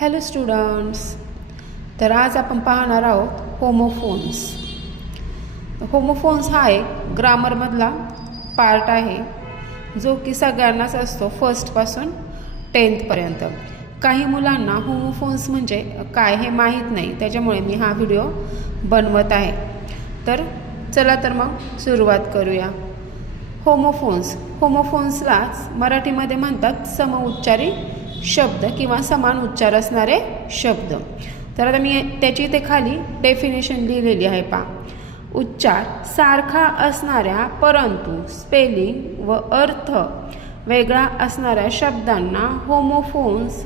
Hello students तर आज आपण पाहणार आहोत होमोफोन्स होमोफोन्स हा एक ग्रामरमधला पार्ट आहे जो की सगळ्यांनाच असतो फर्स्टपासून टेन्थपर्यंत काही मुलांना होमोफोन्स म्हणजे काय हे माहीत नाही त्याच्यामुळे मी हा व्हिडिओ बनवत आहे. तर चला तर मग सुरुवात करूया. होमोफोन्स होमोफोन्सलाच मराठीमध्ये म्हणतात समउच्चारी शब्द किंवा समान उच्चार असणारे शब्द. तर आता मी त्याची इथे खाली डेफिनेशन लिहिलेली आहे पा उच्चार सारखा असणाऱ्या परंतु स्पेलिंग व अर्थ वेगळा असणाऱ्या शब्दांना होमोफोन्स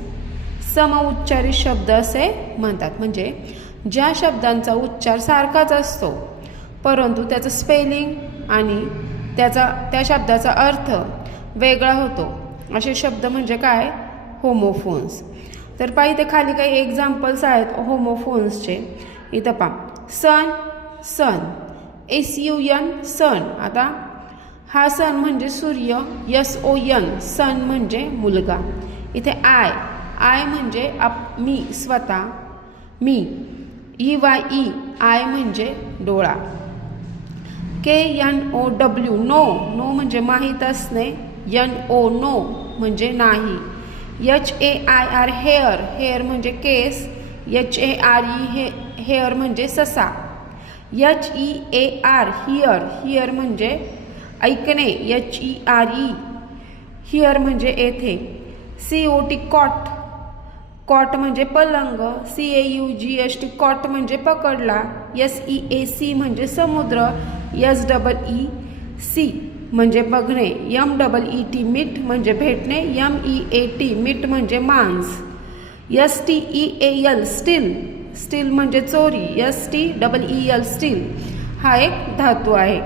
समउच्चारी शब्द असे म्हणतात. म्हणजे ज्या शब्दांचा उच्चार सारखाच असतो परंतु त्याचं स्पेलिंग आणि त्याचा त्या शब्दाचा अर्थ वेगळा होतो. असे शब्द म्हणजे काय? होमोफोन्स तर पहा इथे खाली काही एक्झाम्पल्स आहेत होमोफोन्सचे इथं पहा sun son S U N sun. आता हा सन म्हणजे सूर्य यस ओ यन सन म्हणजे मुलगा. इथे आय आय म्हणजे आप मी स्वतः मी. ई वाय ई आय म्हणजे डोळा. K N O W know know म्हणजे माहीत असणे. यन ओ नो म्हणजे नाही. H A I R hair hair म्हणजे केस. एच ए आर ई हे हेअर म्हणजे ससा. H E A R hear hear म्हणजे ऐकणे. H E R E here म्हणजे येथे. C O T cot cot म्हणजे पलंग. C A U G H T caught म्हणजे पकडला. एस ई ए सी म्हणजे समुद्र. एस डबल ई सी म्हणजे बघणे. M double E T meat म्हणजे भेटणे. M E A T meat म्हणजे मांस. S T E A L steal. Steal म्हणजे चोरी. S T double E L steel हा एक धातू आहे.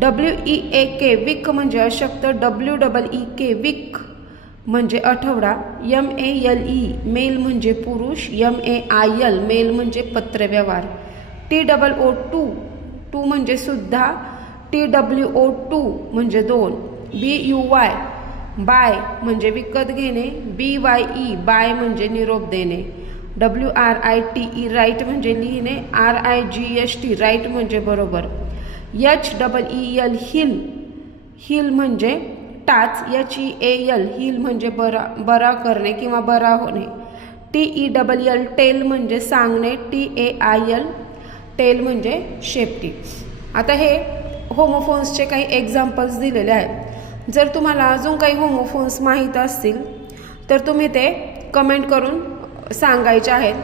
डब्ल्यू ई ए के विक म्हणजे अशक्त. W double E K week म्हणजे आठवडा. M A L E male म्हणजे पुरुष. M A I L mail म्हणजे पत्रव्यवहार. T double O too too म्हणजे सुद्धा टी डब्ल्यू ओ टू म्हणजे दोन. बी यू वाय बाय म्हणजे विकत घेणे. बी वाय ई बाय म्हणजे निरोप देणे. W R I T E write म्हणजे लिहिणे. R I G H T right म्हणजे बरोबर. H double E L heel. Heel म्हणजे टाच. H E A L heal म्हणजे बरा बरा करणे किंवा बरा होणे. T E double L tell म्हणजे सांगणे. T A I L tail म्हणजे शेपटी. आता हे होमोफोन्सचे काही एक्झाम्पल्स दिलेले आहेत. जर तुम्हाला अजून काही होमोफोन्स माहीत असतील तर तुम्ही ते कमेंट करून सांगायचे आहेत.